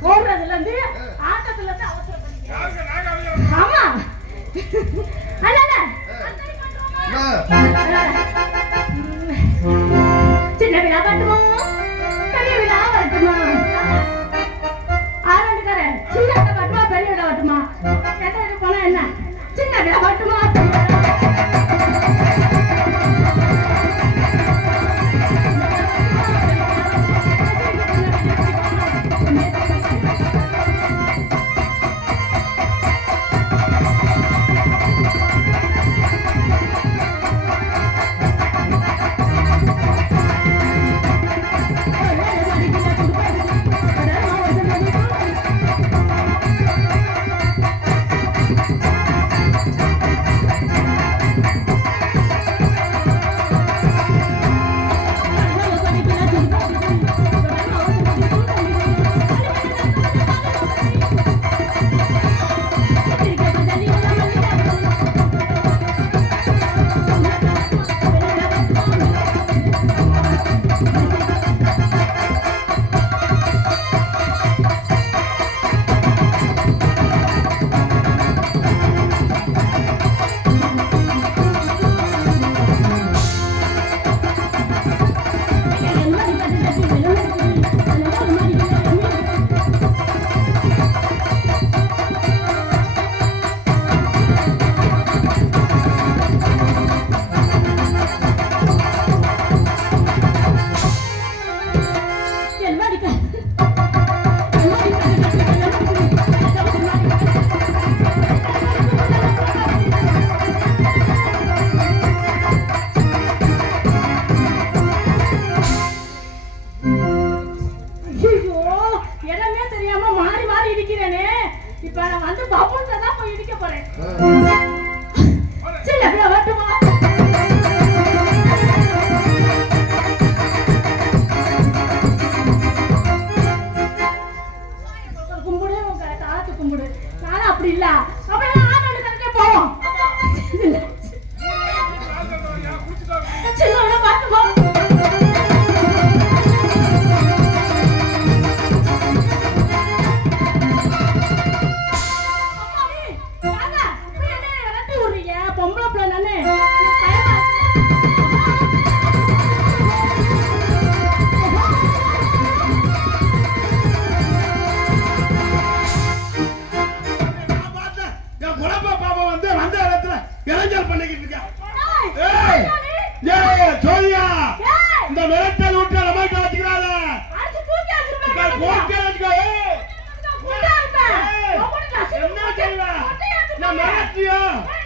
corre adelante. 안녕히 계.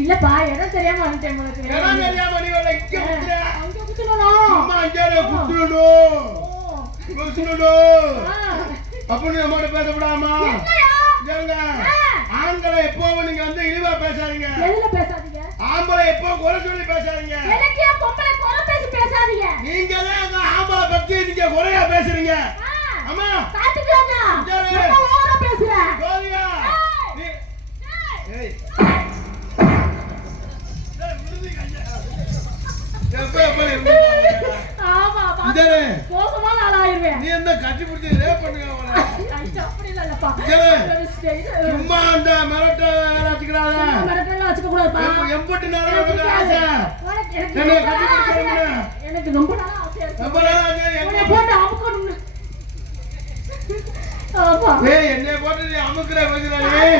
இல்லப்பா இடம் தெரியாம வந்துட்டேன் உனக்கு இடம் தெரியாம நீ வேலை இங்க குத்துற. அங்க குத்துறணும் அம்மா இங்க குத்துறணும் குத்துறணும் அப்படின்னு நம்மோட பேசக்கூடாமா ஏங்க ஆண்களை எப்பவும் நீங்க வந்து இழிவா பேசாதீங்க. பேசாதீங்க? ஆம்பளை எப்போ குறை சொல்லி பேசாதீங்க. நீங்க தான் ஆம்பளை பத்தி நீங்க குறையா பேசுறீங்க. ஆமா நீ என்ன கட்டி பிடிச்சி ரேப் பண்ணுங்க அப்படி சும்மா அந்த மிரட்ட வேலை வச்சுக்கிறாத. மிரட்டல்லாம் வச்சுக்க கூடாதுப்பா எம்ப- எம்பட்டு நேரம் எனக்கு. ஆசை. எனக்கு என்னை ரொம்ப நாளா. எனக்கு ரொம்ப நாளா ஆசை, போட்டு என்னை நீ அமுக்குற பேசுறாரு.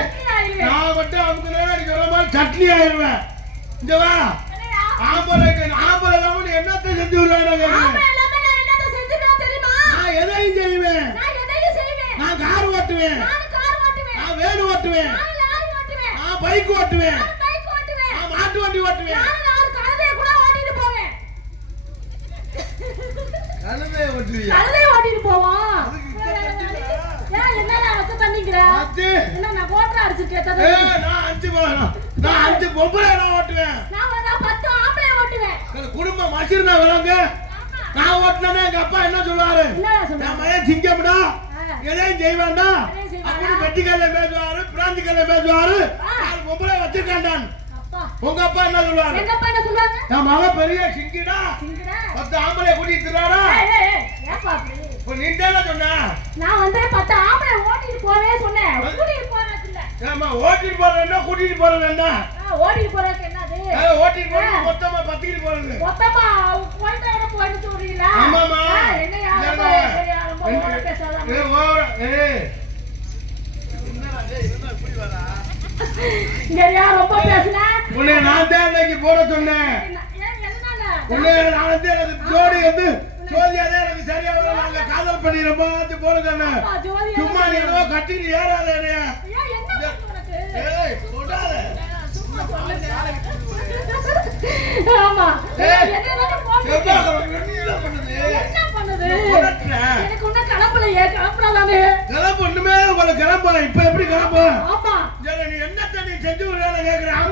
நான் மட்டும் அமுக்குறேன் நீ சொல்ற மாதிரி சட்னி ஆயிடுவேன். இங்க வா. ஆம்பளை என்னத்த செஞ்சு ஆமா, எல்லாமே நான் என்னென்ன செஞ்சிருவேன் தெரியுமா? நான் எதையும் செய்வேன் நான் எதையும் செய்வேன். நான் கார் ஓட்டுவேன் நானும் கார் ஓட்டுவேன். நான் வேன் ஓட்டுவேன் நானும் லாரி ஓட்டுவேன். நான் பைக் ஓட்டுவேன் நானும் பைக் ஓட்டுவேன். நான் மாட்டு வண்டி ஓட்டுவேன். கழுதை ஓட்டுவியா கழுதையை ஓட்டிட்டு போவோம். ஏன் என்னடா வச்சு தண்ணிக்கிற? அது என்ன நான் கோட்டை அடிச்சிருக்கேன் ஏ தண்ணி? நான் அஞ்சு நான் அஞ்சு பொம்பளை நான் ஓட்டுவேன் நான் பத்து ஆம்பளை ஓட்டுவேன். குடும்பம் மசிர்னா விளங்க ஆமா. நான் ஓட்டுனேன்னா எங்க அப்பா என்ன சொல்லுவாரு? என் மகன் சிங்கம்டா. எதையும் செய்வானா? அப்படின்னு வெட்டிக்கல்ல பேசுவாரு பிராந்திக்கல்ல பேசுவாரு ஆ. நாலு பொம்பளை வச்சிருக்கான்டான் அப்பா. உங்க அப்பா என்ன சொல்லுவாரு எங்க அப்பா என்ன சொல்லுவாங்க? என் மகன் பெரிய சிங்கிடா. பத்து ஆம்பளை கூட்டிட்டு அப்படி? இப்ப நீ தானே சொன்ன நான் வந்து பத்து ஆம்பளை ஓட்டிட்டு போவே சொன்னேன் கூட்டிட்டு போறது இல்ல ஏம்மா ஓட்டிட்டு கூட்டிட்டு போறேன்னா ஆ, ஓட்டிட்டு போறதுக்கு என்னது ஓட்டிட்டு மொத்தமா பத்திக்கிட்டு போறது மொத்தமா போயிட்டு வர போயிட்டு சொல்றீங்களா ஆமாமா ரொம்ப பேசுன? உன்னை நான் தான் இன்னைக்கு போட சொன்னேன். என்ன- உன்னை நான் எனக்கு ஜோடி வந்து ஜோதியாதே எனக்கு சரியா வர நாங்க காதல் பண்ணி ரொம்ப நாளைக்கு போட சொன்னேன் அப்பா, ஜோதி சும்மா நீ கட்டிட்டு ஏறாத கிளம்பு இப்ப எப்படி கிளம்பு நீ என்னத்த நீ செஞ்சு விடுறேன்னு கேக்குறேன்